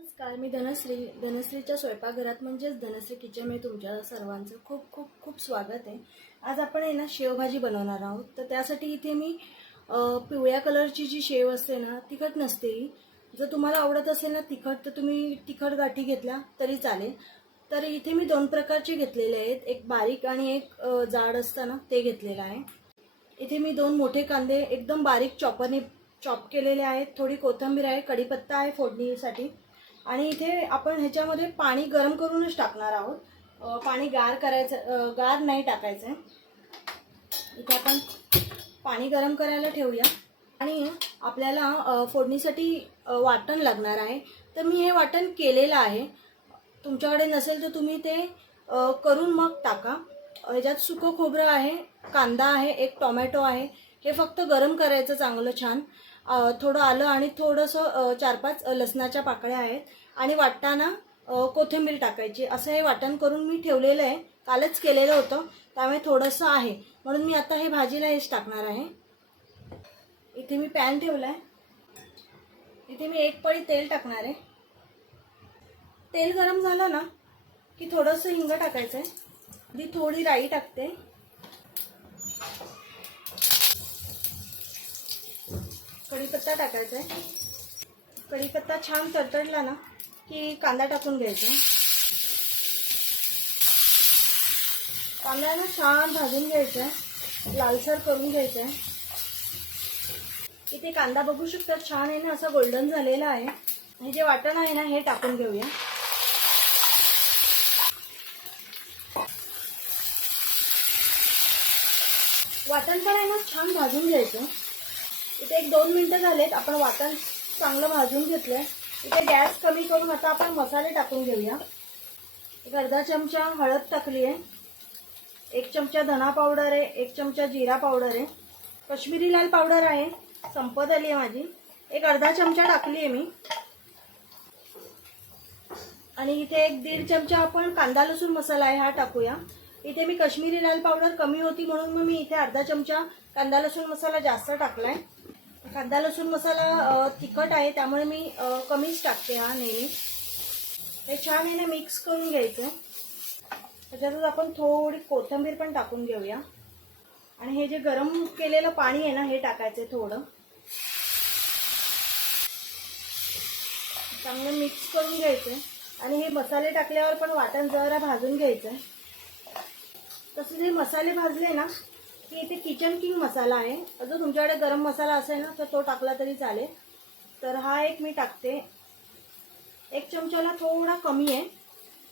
नमस्कार मी धनश्री धनश्रीच्या स्वयंपाकघरात म्हणजेच धनश्री किचनमध्ये तुमच्या सर्वांचं खूप खूप खूप स्वागत आहे. आज आपण आहे ना शेवभाजी बनवणार आहोत. तर त्यासाठी इथे मी पिवळ्या कलरची जी शेव असते ना तिखट नसते जर तुम्हाला आवडत असेल ना तिखट तर तुम्ही तिखट गाठी घेतला तरी चालेल. तर इथे मी दोन प्रकारचे घेतलेले आहेत. एक बारीक आणि एक जाड असतं ना ते घेतलेलं आहे. इथे मी दोन मोठे कांदे एकदम बारीक चॉपरने चॉप केलेले आहेत. थोडी कोथिंबीर आहे कढीपत्ता आहे फोडणीसाठी. आणि इथे आपण ह्याच्यामध्ये पाणी गरम करूनच टाकणार आहोत. पाणी गार करायचं गार नाही टाकायचं आहे इथे आपण पाणी गरम करायला ठेवूया. आणि आपल्याला फोडणीसाठी वाटण लागणार आहे. तर मी हे वाटण केलेलं आहे. तुमच्याकडे नसेल तर तुम्ही ते करून मग टाका. ह्याच्यात सुकं खोबरं आहे कांदा आहे एक टोमॅटो आहे. हे फक्त गरम करायचं चांगलं छान. थोडं आलं आणि थोडंसं चार पाच लसणाच्या पाकळ्या आहेत. आणि वाटताना कोथिंबीर टाकायची. असं हे वाटण करून मी ठेवलेलं आहे. कालच केलेलं होतं. त्यामुळे थोडंसं आहे. म्हणून मी आता हे भाजीला हेच टाकणार आहे. इथे मी पॅन ठेवला आहे इथे मी एक पळी तेल टाकणार आहे. तेल गरम झालं ना की थोडंसं हिंग टाकायचं आहे आधी थोडी राई टाकते. कढीपत्ता टाकायचा आहे. कढीपत्ता छान तडतडला ना की कांदा टाकून घ्यायचा. कांदा ना छान भाजून घ्यायचा आहे. लालसर करून घ्यायचा आहे. इथे कांदा बघू शकता छान आहे ना असं गोल्डन झालेला आहे. हे जे वाटण आहे ना हे टाकून घेऊया. वाटण पण आहे ना छान भाजून घ्यायचं. इथे एक दोन मिनटं झालेत आपण वाटण चांगलं भाजून घेतलं आहे इथे गॅस कमी करून आता आपण मसाले टाकून घेऊया. एक अर्धा चमचा हळद टाकली आहे. एक चमचा धना पावडर आहे एक चमचा जिरा पावडर आहे. कश्मीरी लाल पावडर आहे संपत आली आहे माझी. एक अर्धा चमचा टाकली आहे मी. आणि इथे एक दीड चमचा आपण कांदा लसूण मसाला आहे हा टाकूया. इथे मी कश्मीरी लाल पावडर कमी होती म्हणून मग मी इथे अर्धा चमचा कांदा लसूण मसाला जास्त टाकलाय. कांदा लसूण मसाला तिखट आहे त्यामुळे मी कमीच टाकते हा नेहमी. हे छान आहे ना मिक्स करून घ्यायचं. त्याच्यातच आपण थोडी कोथिंबीर पण टाकून घेऊया. आणि हे जे गरम केलेलं पाणी आहे ना हे टाकायचं थोडं. चांगलं मिक्स करून घ्यायचं आणि हे मसाले टाकल्यावर पण वाटण जरा भाजून घ्यायचं तसे जे मसाले भाजले ना की इथे किचन किंग मसाला आहे. जर तुमच्याकडे गरम मसाला असेल ना तर तो टाकला तरी चालेल. तर हा एक मी टाकते. एक चमच्याला थोडा कमी आहे.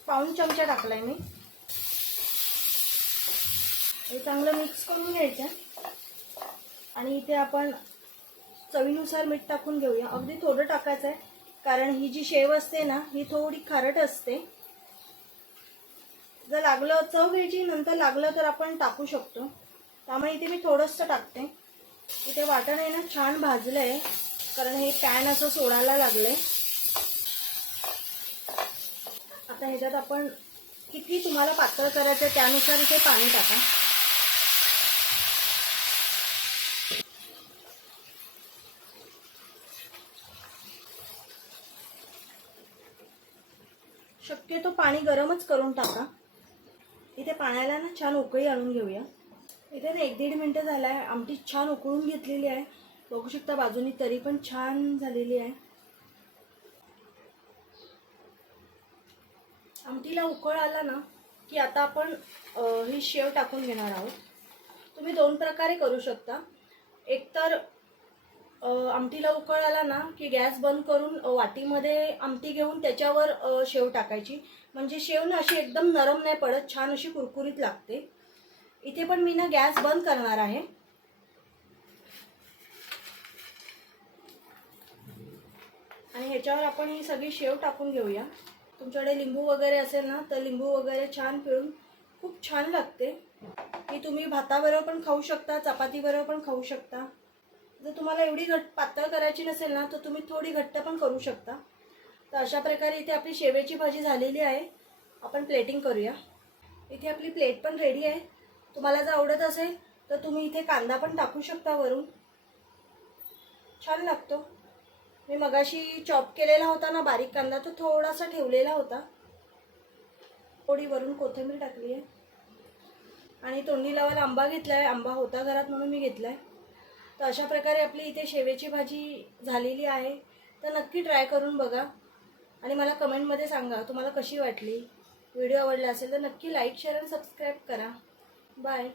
पाऊन चमचा टाकलाय मी. हे चांगलं मिक्स करून घ्यायचं. आणि इथे आपण चवीनुसार मीठ टाकून घेऊया. अगदी थोडं टाकायचं आहे. कारण ही जी शेव असते ना ही थोडी खारट असते. जर लागलं चव घ्यायची नंतर लागलं तर आपण टाकू शकतो. त्यामुळे इथे मी थोडंसं टाकते. इथे वाटण आहे ना छान भाजलं आहे कारण हे पॅन असं सोडायला लागलंय. आता ह्याच्यात आपण किती तुम्हाला पातळ करायचं त्यानुसार इथे पाणी टाका. शक्यतो पाणी गरमच करून टाका. इथे पाण्याला ना छान उकळी आणून घेऊया. इथे ना एक दीड मिनटं झालं आहे आमटी छान उकळून घेतलेली आहे. बघू शकता बाजूनी तरी पण छान झालेली आहे. आमटीला उकळ आला ना की आता आपण ही शेव टाकून घेणार आहोत. तुम्ही दोन प्रकारे करू शकता. एकतर आमटीला उकळ आला ना की गॅस बंद करून वाटीमध्ये आमटी घेऊन त्याच्यावर शेव टाकायची. म्हणजे शेव ना अशी एकदम नरम नाही पडत छान अशी कुरकुरीत लागते. इथे पण मी ना गॅस बंद करणार आहे. आणि ह्याच्यावर आपण ही सगळी शेव टाकून घेऊया. तुमच्याकडे लिंबू वगैरे असेल ना तर लिंबू वगैरे छान पिळून खूप छान लागते. ही तुम्ही भाताबरोबर पण खाऊ शकता चपातीबरोबर पण खाऊ शकता. जर तुम्हाला एवढी घट पातळ करायची नसेल ना तर तुम्ही थोडी घट्ट पण करू शकता. तर अशा प्रकारे इथे आपली शेवेची भाजी झालेली आहे. आपण प्लेटिंग करूया. इथे आपली प्लेट पण रेडी आहे. तुम्हाला जर आवडत असेल तर तुम्ही इथे कांदा पण टाकू शकता वरून. छान लागतो. मी मगाशी चॉप केलेला होता ना बारीक कांदा तो थोडासा ठेवलेला होता. थोडी वरून कोथिंबीर टाकली आहे. आणि तोंडी लावायला आंबा घेतला आहे आंबा होता घरात म्हणून मी घेतला आहे तर अशा प्रकारे आपली इथे शेवेची भाजी झालेली आहे. तर नक्की ट्राय करून बघा. आणि मला कमेंटमध्ये सांगा तुम्हाला कशी वाटली? व्हिडिओ आवडला असेल तर नक्की लाईक शेअर आणि सबस्क्राईब करा. Bye.